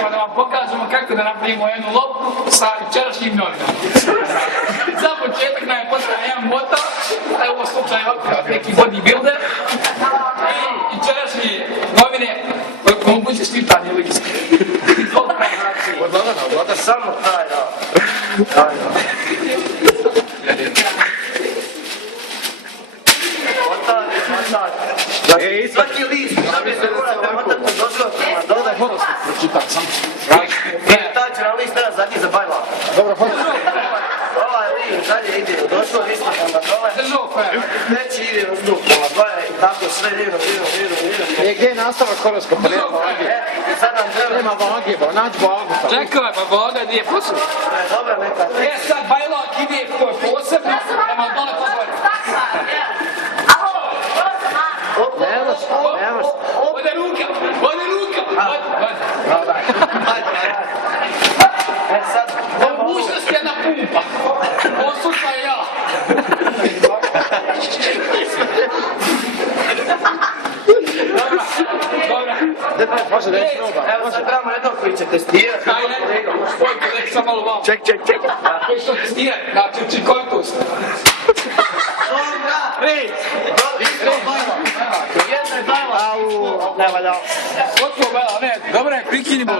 ćemo da vam pokažemo kako da napravimo jednu loptu sa večerašnjim novinama. Za početak nam je potreban jedan motor, a je u ovom slučaju neki bodybuilder. I večerašnje novine koje moguće slitanje ligijske. Odlada samo taj, da. Svaki list, morate motati došlo prema dole. Pročitam sam. Taj će nam list treba zadnji za bajla. Dobro, hvala. Ovaj list dalje ide, došlo isto prema dole. Držao fer. Treći ide u zdu prema dole i tako sve lijeno. Gdje je nastavak horoskopa? Nema vage. Sad nam treba. Nema vage, ba, nađi vagu. Čekaj, pa voda gdje je posebno. Dobra neka. Sad bajlak ide koji je posebno, prema dole pa gore. Nemaš. Ode ruka. Sad. Mogućnost je jedna pumpa. Poslušaj ja. Dobra. Može da je proba. Evo sad trebamo jednog koji će testirati. Spojite, nek sam malo vam. Ček. Koji što testirati, znači učinkovitost. Dobra. Rej! Jedna je bajla. Au, nema da. Gotovo, ne, dobra je, prikinimo.